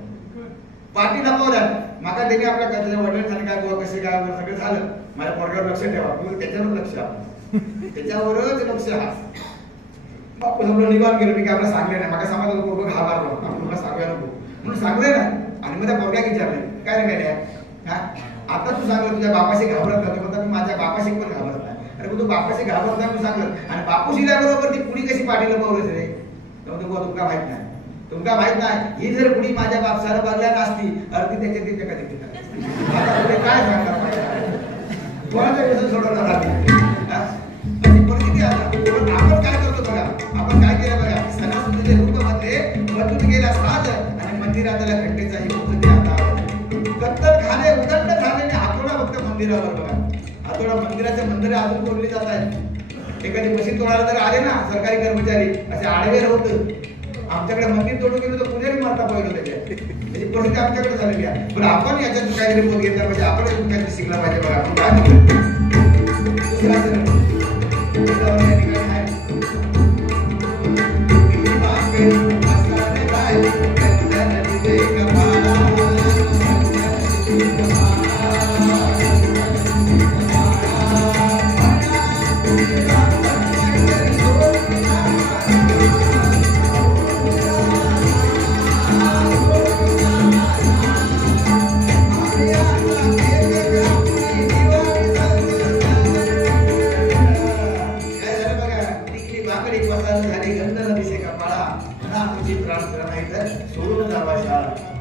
माका त्यांनी आपल्या त्याच्या वडिलांनी काय बुवा कसे काय सगळं झालं. माझ्या पोरग्यावर लक्ष ठेवा. त्याच्यावर लक्ष, त्याच्यावरच लक्ष. बापू समजा निघून गेलो. मी काय आपल्याला सांगले नाही. मला समाजाला पोरगं घाबरलो, आपण मला सांगूया नको म्हणून सांगले नाही. आणि मग त्या पोरग्या विचारले काय रे काय आता तू सांगलं तुझ्या बापाशी घाबरत नाही. म्हणतात मी माझ्या बापाशी पण घाबरत नाही. अरे तू बापाशी घाबरत नाही म्हणून सांगलं. आणि बापूशी बरोबर ती कुणी कशी पाठीला पावलं रे. तुमका माहित नाही, तुमका माहित नाही. ही जर कुणी माझ्या बापसाला बघल्या नसती अरे ती त्याच्या तिथे कधी काय सांगणार कोणाचं व्यसन सोडवणार अशी परिस्थिती आता. आपण काय करतो बघा, आपण काय केलं बघा. सणासुदीचे रूपमध्ये बदलून गेला साज आणि मंदिराला घंटेचाही कत्तल खाणे उदंड झालेले हातोडा फक्त मंदिरावर बघा. हातोडा मंदिराच्या मंदिरे अजून तोडली जात आहेत. एखादी मशीन तोडायला जर आले ना सरकारी कर्मचारी असे आडवे होत. आमच्याकडे मंदिर तोडून गेलं तर पुजारी मारता पाहिजे त्याच्या. म्हणजे परिस्थिती आमच्याकडे झालेली आहे. पण आपण याच्यात काहीतरी बोध घेतला पाहिजे. आपण काहीतरी शिकला पाहिजे बघा. आपण काय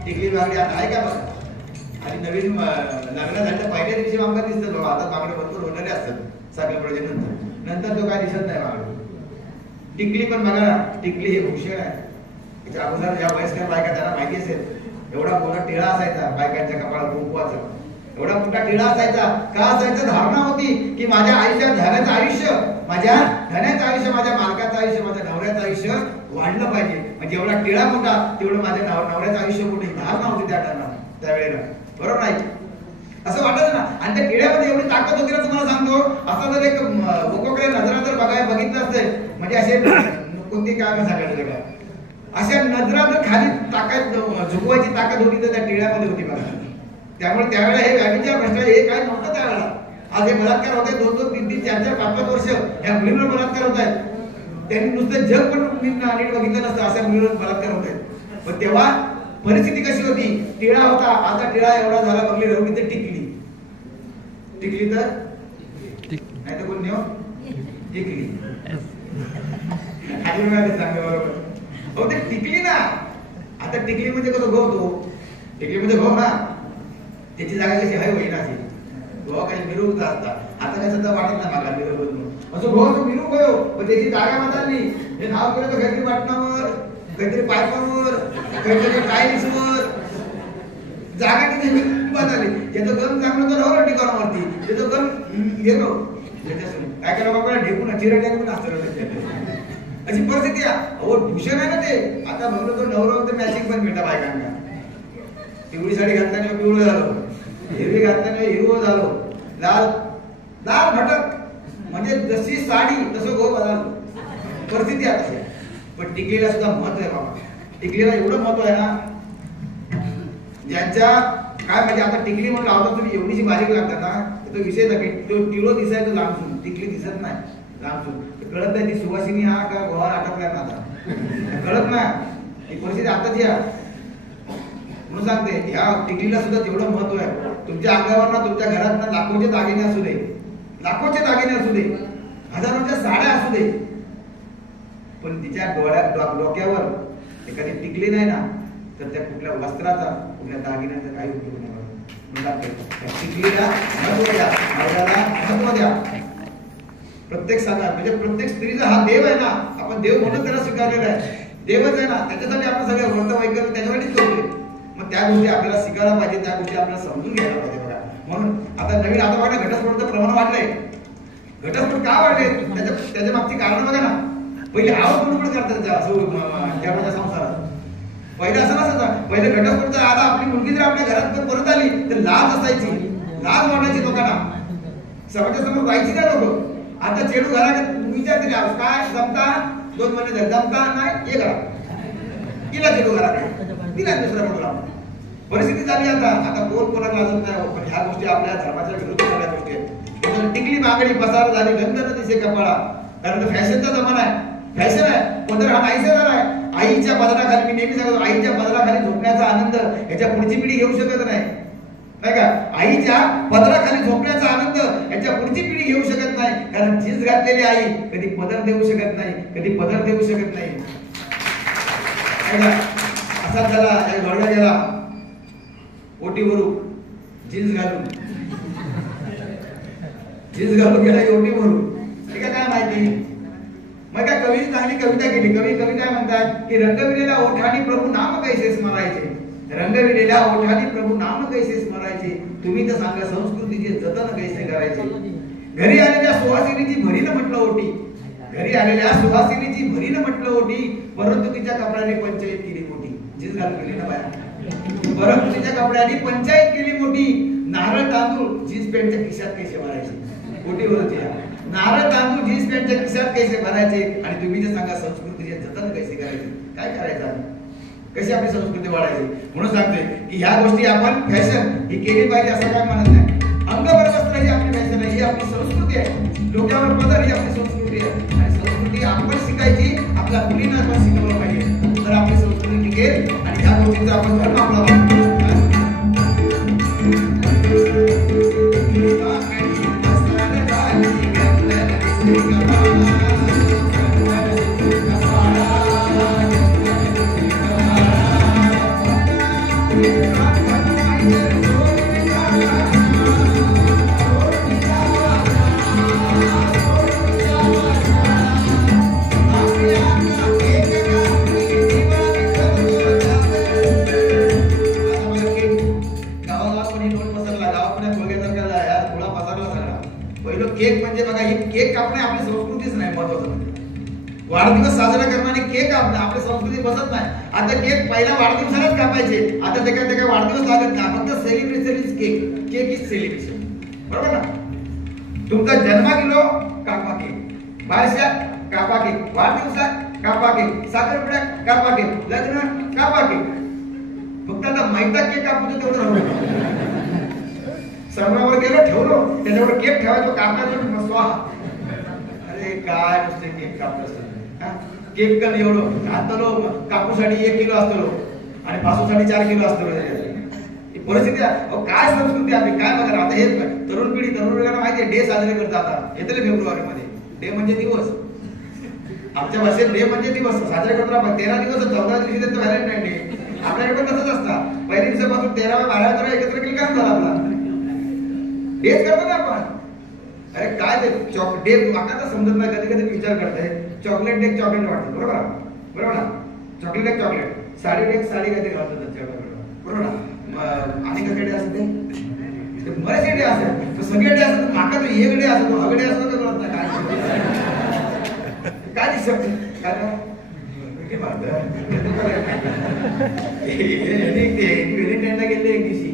टिकली बागडी आता आहे का बघा. आणि नवीन लग्न झालं पहिल्या दिवशी आमका दिसत बघा. आता बागडे भरपूर होणारे असतात सगळ्या प्रजे नंतर तो काय दिसत नाही बागडे. टिकली पण बघा, टिकली हे भूषण आहे. त्याच्या अगोदर ज्या वयस्कर बायका त्यांना माहिती असेल एवढा मोठा टिळा असायचा बायकांच्या कपाळात कुंकवाचा. एवढा मोठा टिळा असायचा का असायचा. धारणा होती की माझ्या आयुष्यात धनाचं आयुष्य, माझ्या धनाचं आयुष्य, माझ्या मालकाचं आयुष्य, माझ्या नवऱ्याचं आयुष्य वाढलं पाहिजे. म्हणजे एवढा टिळा मोठा तेवढं माझ्या नवऱ्याचं आयुष्य मोठे. धारणा होती त्या टायमाला, त्यावेळेला. बरोबर नाही असं वाटत ना. आणि त्या टिळ्यामध्ये एवढी ताकद होती ना तुम्हाला सांगतो. असं जर एक लोकांकडे नजरा जर बघितलं असेल म्हणजे असे कोणती काय सांगायचं का अशा नजरा जर खाली ताकद झुकवायची ताकद होती तर त्या टिळ्यामध्ये होती बघा. त्यामुळे त्यावेळेला हे व्याधीच्या भ्रष्टाचार हे काय नव्हतं त्यावेळेला. आज हे बलात्कार होते 2-2, 3-3, 4-4, 5-5 वर्ष या मुलींवर बलात्कार होत आहेत. त्यांनी नुसतं जग पण नीट बघितलं नसतं अशा मुलींवर बलात्कार होत आहेत. पण तेव्हा परिस्थिती कशी होती. टिळा होता. आता टिळा एवढा झाला बघली रवली तर टिकली तर नाही तर कोण नेऊ टिकली सांगा बरोबर. हो ते टिकली ना. आता टिकली म्हणजे कसं गवतो. टिकली म्हणजे गव ना. त्याची जागा कशी आहे होईना अशी गव्हा काही मिरवता असतात. आता कसं तर वाटत नाही मला मिरवत म्हणून असं गव्हा मिरवू गयो पण त्याची जागा बदलली. हे नाव केलं तर काहीतरी वाटणावर, काहीतरी पायपावर, काहीतरी टाईल्सवर जागा तिथे बदलली. ज्याचं गम चांगलं तर हो ठिकाणावरती त्याचं गम घेतो काय करा बाबा ढेकून चिरट्या पण असतं अशी परिस्थिती आहे. अहो भूषण आहे ना ते. आता बघलो तो नवरा तर मॅचिंग पण मिळतं बायकांना. पिवळी साडी घालताना पिवळं झालो, हिरवी घालताना हिरवं झालो, लाल लाल भटक म्हणजे जशी साडी तसं गो बदललो. परिस्थिती आहे. पण टिकलीला सुद्धा महत्व आहे बाबा. टिकलीला एवढं महत्व आहे ना, ज्यांच्या काय म्हणजे आता टिकली म्हणून लावता तुम्ही एवढीशी बारीक लागतात ना, तो विषय तो टिळो दिसायचं लांबसून, टिकली दिसत नाही लांबसून. कळत नाही ती सुवासिनी हा का गोवा आटकलाय माझा, कळत नाही. ही परिस्थिती आताची आहे. म्हणून सांगते ह्या टिकलीला सुद्धा तेवढं महत्व आहे. तुमच्या अंगावर ना तुमच्या घरात ना लाखोचे दागिने असू दे, लाखोचे दागिने असू दे, हजारोच्या साड्या असू दे, पण तिच्या डोक्यावर एखादी टिकली नाही ना तर त्या कुठल्या वस्त्राचा कुठल्या दागिन्याचा काही उपयोग नाही. टिकलीला महत्व द्या, नवऱ्याला महत्व द्या. प्रत्येक सांगा म्हणजे प्रत्येक स्त्रीचा हा देव आहे ना, आपण देव म्हणून त्याला स्वीकारलेला आहे. देवच आहे ना, त्याच्यासाठी आपण सगळं व्रत वैकल्य त्याच्यासाठीच करतोय. मग त्या गोष्टी आपल्याला शिकायला पाहिजे, त्या गोष्टी आपल्याला समजून घ्यायला पाहिजे बघा. म्हणून आता नवीन आता बघा घटस्फोटाचं प्रमाण वाढलंय. घटस्फोट का वाढले त्याच्या मागची कारण बघा ना. पहिले आवड कुठे करतात त्या संसारात. पहिले असं नसायचं. पहिले घटस्फोटचा आता आपली मुलगी जर आपल्या घरात परत आली तर लाज असायची, लाज वाटायची लोकांना, समाजाच्या समोर जायची काय लोक. आता चेडू घरात विचारते काय जमता, 2 महिने झाले जमता नाही ये घरात, तिला चेडू घरात तिला दुसऱ्या कोणाला. परिस्थिती झाली आता कोण कोणाला लाजत नाही. पण ह्या गोष्टी आपल्या धर्माच्या विरुद्ध सगळ्या गोष्टी आहेत. टिकली मागणी पसार झाली, गंध न दिसे कपाळा. कारण फॅशनचा जमाना आहे, फॅशन आहे. कोणतर हा नाहीसे झाला आहे. आईच्या पदराखाली, मी नेहमी सांगतो आईच्या पदराखाली झोपण्याचा आनंद याच्या पुढची पिढी घेऊ शकत नाही, नाही का. आईच्या पदराखाली झोपण्याचा आनंद याच्या पुढची पिढी घेऊ शकत नाही. कारण झीज घातलेली आई कधी पदर देऊ शकत नाही, कधी पदर देऊ शकत नाही. असा झाला एक घोडा गेला ओटीवरून जीन्स घालून, जीन्स घालून गेला ओटीवरून. ठीक आहे, काय माहिती. मग काय कवीने चांगली कविता केली. कवी काय म्हणतात की रंगविलेल्या ओठांनी प्रभू नाम कैसे स्मरायचे, रंगविलेल्या ओठांनी प्रभू नाम कैसे स्मरायचे, तुम्ही तर सांगा संस्कृतीचे जतन कैसे करायचे. घरी आलेल्या सुहासिनीची भरीनं म्हटलं ओटी, घरी आलेल्या सुहासिनीची भरीनं म्हटलं ओटी, परंतु तिच्या कपड्याने पंचायत केली मोठी. जीन्स घालून गेली ना बाया, परंतु तिच्या कपड्याने पंचायत केली मोठी. नारळ तांदूळ जीन्स पॅन्टच्या खिशात कैसे भरायचे, ओटीवरच या. नारळ तांदूळ जीन्स पॅन्टच्या खिशात कैसे भरायचे, आणि तुम्ही जे सांगा संस्कृतीचे जतन कैसे करायचे. काय करायचं, कशी आपली संस्कृती वाढायची. म्हणून सांगते की ह्या गोष्टी आपण फॅशन ही केली पाहिजे असं काय म्हणत नाही. अंगभर वस्त्र ही आपली फॅशन आहे, ही आपली संस्कृती आहे. डोक्यावर पदर ही आपली संस्कृती आहे. आणि संस्कृती आपण शिकायची, आपल्या मुलींना आपण शिकवलं पाहिजे. तर आपली संस्कृती टिकेल आणि ह्या गोष्टींचा आपण धर्म आपला केक म्हणजे बघा ही केक कापणे आपली संस्कृतीच नाही. महत्वाचं म्हणजे वाढदिवस साजरा करणारे केक आपली संस्कृती बसत नाही. आता केक पहिला वाढदिवसालाच कापायचे, आता ते काय वाढदिवस लागत नाही, फक्त celebration is cake, cake is celebration. बरोबर ना. तुमचा जन्म किलो कापा केक, बारशा कापा केक, वाढदिवसात कापा केक, साखरपुड्या कापा केक, लग्न कापा केक. फक्त आता मैदा केक कापून तेवढं राहू. सर्वांवर गेलो ठेवलो, त्याच्यावर केक ठेवायचो, कापायचो स्वाहा. अरे काय नुसते केक कापलं. केक कल एवढं असतो, कापूसाठी 1 किलो असतो आणि पासूसाठी 4 किलो असतो. परिस्थिती काय संस्कृती आपली काय बघा. आता हे तरुण पिढीला माहिती आहे डे साजरे करतात. आता येतले फेब्रुवारी मध्ये डे म्हणजे दिवस. आमच्या भाषेत डे म्हणजे दिवस साजरे करतो आपण. 13 दिवस 14 दिवशी त्यांचं व्हॅलेंटाईन डे. आपल्याकडे पण तसंच असतात. पहिल्या दिवसापासून 13-12 एकत्र केली काम झाला आपला. डेच करतो ना आपण. अरे काय ते चॉकलेट आता समजत नाही, कधी कधी विचार करताय चॉकलेट एक चॉकलेट वाटतं. बरोबर ना. चॉकलेट एक चॉकलेट, साडी एक साडी काहीतरी घालतात, बरोबर ना. आणि कधी असते बरेच एडे असतात सगळे एडे असतात माका तो एक डे असतो हगडे असतो तर कळत नाही काय दिसत काय टेंटला गेले एक दिवशी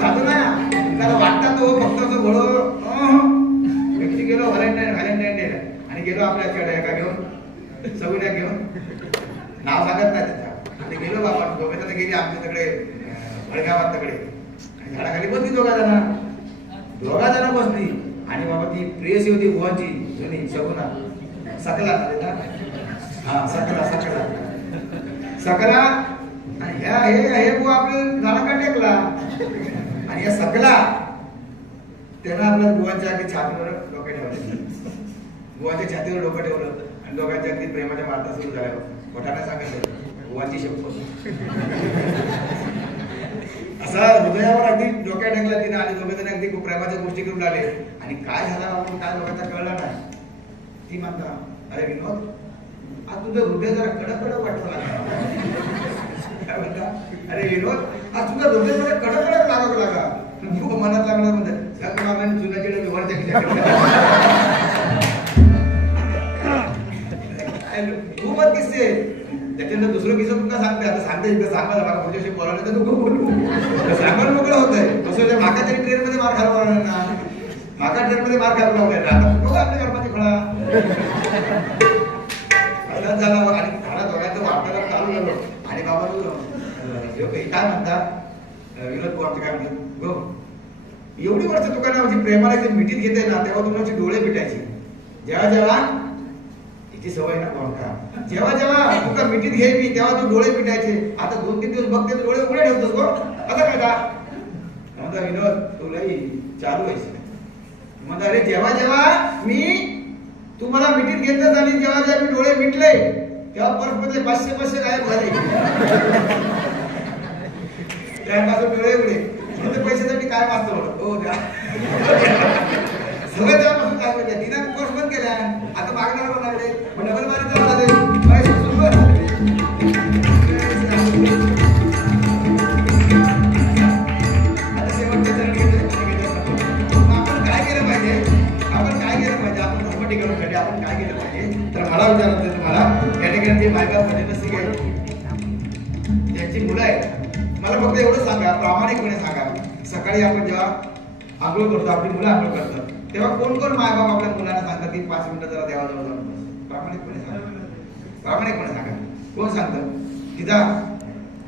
साधू ना त्याला वाटतं तो फक्त घोडो व्यक्ती गेलो व्हॅलेंटाईन डे आणि गेलो आपल्या चढ्या का घेऊन सगळ्या घेऊन नाव सांगत नाही त्याचा आणि गेलो बाबा दोघे तर गेली आमच्या तिकडे भडगावात तिकडे आणि झाडाखाली बसली दोघा जण बसली आणि बाबा ती प्रेयसी होती बुवांची जुनी शकुना सकला हा सकला आणि हे बुवा आपल्या झाडाका टेकला आणि या सकला त्यानं आपल्या बुवांच्या अगदी छातीवर डोकं ठेवलं बुवांच्या छातीवर डोकं ठेवलं आणि दोघांच्या अगदी प्रेमाच्या वार्ता सुरू झाल्या मोठ्याने सांगितलं बुवांची शपथ असा हृदयावर अगदी डोक्या टाकला तिने आणि दोघे जण अगदी खूप प्रेमाच्या गोष्टी करून लागले आणि काय झालं आपण काय दोघांचा कळलं नाही ती म्हणता अरे विनोद आज तुझं हृदय जरा कडक वाटतं काय म्हणता अरे विनोद आज तुझं हृदय जरा कडक लागा मनात लागणार म्हणतात जुन्याचे व्यवहारच्या खूप किस्से त्याच्यानंतर दुसरं किस्सा तुमका सांगते आता सांगते सांगा बघा पुढच्याशी बोलावलं तर नको बोलू सांगायला मोकळं होत आहे कसं माका तरी ट्रेन मध्ये मार खायला ना माका ट्रेन मध्ये मार खायला लावलाय बघा आपल्या कर्माची फळा झाला आणि खाना दोघांचं वार्तालाप चालू झालं आणि बाबा काय म्हणतात विनोद पवार काय म्हणतात गो एवढी वर्ष तुका नावाची प्रेमाला मिठीत घेते ना तेव्हा तुमचे डोळे मिटायचे जेव्हा हिची सवय ना का जेव्हा तुका मिठीत घे मी तेव्हा तू डोळे मिटायचे आता 2-3 दिवस बघते डोळे उघडे ठेवतोस गो आता काय का म्हणता विनोद तुलाही चालू आहे म्हणता अरे जेव्हा मी तुम्हाला मिठीत घेतलं आणि जेव्हा मी डोळे मिटले तेव्हा परत 500 गायब झाले त्यापासून डोळे उघडे पैशासाठी काय वाचतो हो द्या सगळं त्यापासून काय करते तिने कोर्स बंद केल्या आता मागणार पण लागले पण डबल मारे झाले आता शेवटच्या चरण घेतोय आपण काय केलं पाहिजे आपण धर्मटी करून आपण काय केलं पाहिजे तर मला विचारायचं तुम्हाला या ठिकाणी जे मायबाप नसते ज्यांची मुलं आहेत मला फक्त एवढं सांगा प्रामाणिकपणे सांगा सकाळी आपण जेव्हा आंघोळ करतो आपली मुलं आंघोळ करतात तेव्हा कोण मायबाप आपल्या मुलांना सांगतात की 5 मिनिटं जरा देवाजवळ जाऊन बस प्रामाणिकपणे सांगा कोण सांगतं की जा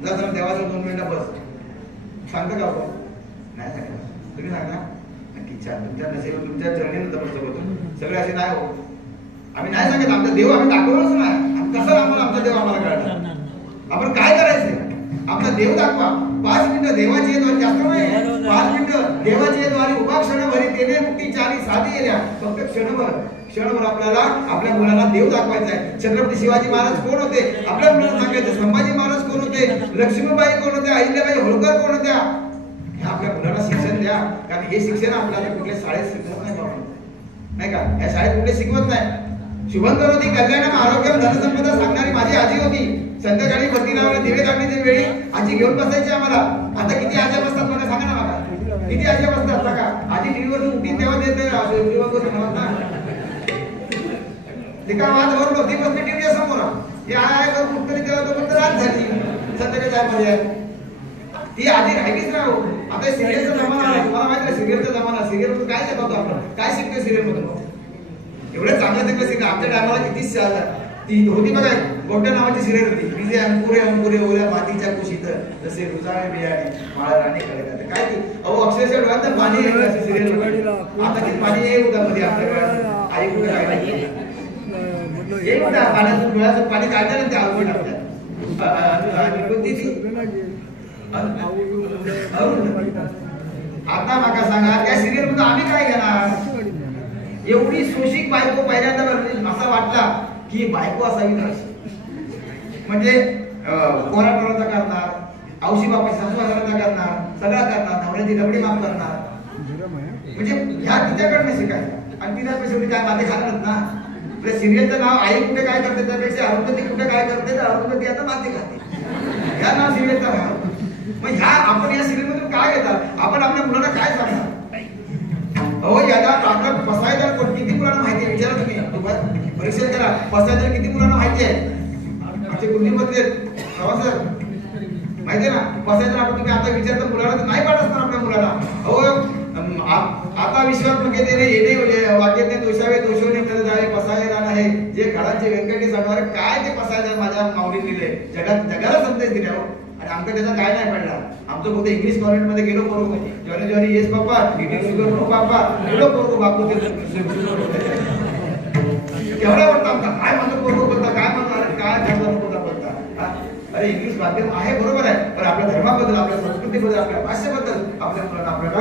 जरा देवाजवळ 2 मिनिटं बस सांगतं का कोण नाही सांगा तुम्ही सांगा नक्की छान तुमच्या नसेल तुमच्या चरणी नमस्कार होतो सगळे असे नाही हो आम्ही नाही सांगत आमचा देव आम्ही दाखवलंच नाही कसं आमचा देव आम्हाला कळलं आपण काय करायचं आपला देव दाखवा 5 मिनिटं देवाची येत जास्त नाही 5 मिनिटं देवाची येत आणि उभा क्षणभरी तेने मुक्ती चाली साधी येल्या फक्त क्षणभर आपल्याला आपल्या मुलाला देव दाखवायचा आहे छत्रपती शिवाजी महाराज कोण होते आपल्या मुलाला सांगायचं संभाजी महाराज कोण होते लक्ष्मीबाई कोण होते अहिल्याबाई होळकर कोण होत्या हे आपल्या मुलाला शिक्षण द्या कारण हे शिक्षण आपल्याला कुठल्या शाळेत शिकवत नाही बाबा नाही का या शाळेत कुठे शिकवत नाही शुभंकर होती कल्याणम आरोग्यम धनसंपदा सांगणारी माझी आजी होती संध्याकाळी बत्ती लावून दिवे काढण्याच्या वेळी आजी घेऊन बसायची आम्हाला आता किती आज्या बसतात मला सांगा ना मला किती आज्या बसतात का आजी टीव्हीवर उठी तेव्हा देत ना ते का आज वरून होती बसली टीव्ही समोर हे आहे कुठतरी तेव्हा तो फक्त रात झाली संध्याकाळच्या मध्ये ती आधी राहिलीच ना आता सिरियलचा जमाना आला तुम्हाला माहिती आहे सिरियलचा जमाना सिरियल मधून काय शिकवतो आपण काय शिकतोय सिरियल मधून एवढं चांगलं सिरियल आमच्या टायमाला किती ती होती बघा गोट्या नावाची सिरियल होती तिचे अंकुरे ओल्या मातीच्या कुशीत जसे रुजाळे बियाणे माळ राणी कडे काय ती अहो अक्षरशः डोळ्यात पाणी येईल अशी सिरियल आता किती पाणी येईल मध्ये आपल्या आई कुठे काय हे कुठे पाण्यातून डोळ्यातून पाणी काढलं ना ते आवड आता माका सांगा त्या सिरियल मध्ये आम्ही काय घेणार एवढी सोशिक बायको पहिल्यांदा असा वाटला की बायको असावी म्हणजे कोराटोराचा करणार औशी बापा सासूबाजाराचा करणार सगळा करणार नवऱ्याची डबडी माफ करणार म्हणजे ह्या तिच्याकडनं शिकायचं आणि तिला शेवटी काय माते खाणार ना आपल्या सिरियलचं नाव आई कुठे काय करते त्यापेक्षा अरुंधती कुठे काय करते तर अरुंधती आता माते खाते ह्या नाव सिरियलचं नाव मग ह्या आपण या सिरियल मधून काय घेतात, आपण आपल्या मुलांना काय सांगणार? अहो याला आपला फसायदार कोण, किती मुलांना माहिती आहे विचारा तुम्ही, परीक्षा करा, फसायदार किती मुलांना माहिती आहे? आमचे गुन्हेमधले सर माहिती आहे ना, फसायदार आपण तुम्ही आता विचारता मुलांना तर नाही पाठ असणार आपल्या मुलाला. अहो आता विश्वात्मक येणे वाक्याने दोषावे दोषोने जावे फसायदार आहे जे खडाचे व्यंकटी सांगणार काय ते फसायदार माझ्या माऊलीने दिले, जगाला संदेश दिले. हो आणि आमचं त्याचा काय नाही पडला. आमचं फक्त इंग्लिश कॉन्व्हेंट मध्ये गेलो करू जॉनी जॉनी येस बाप्पा इटिंग शुगर नो बाप्पा गेलो करू बापू ते केवढा बोलता आमचा काय माझं पोरगो बोलता काय म्हणणार काय घडलं बोलता बोलता. अरे इंग्लिश माध्यम आहे बरोबर आहे, पण आपल्या धर्माबद्दल आपल्या संस्कृतीबद्दल आपल्या भाषेबद्दल आपल्या मुलांना आपल्याला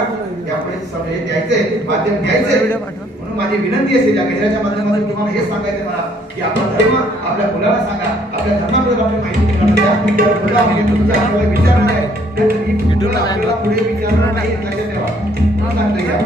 यापुढे समज द्यायचंय, माध्यम घ्यायचंय. म्हणून माझी विनंती असेल या गजराच्या माध्यमातून तुम्हाला हे सांगायचं मला की आपला धर्म आपल्या मुलाला सांगा, आपल्या धर्माबद्दल आपली माहिती मुला म्हणजे तुमचा आपल्याला विचारणार आहे आपल्याला पुढे विचारणार नाही लक्षात ठेवा सांगतो या.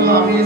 स्वामी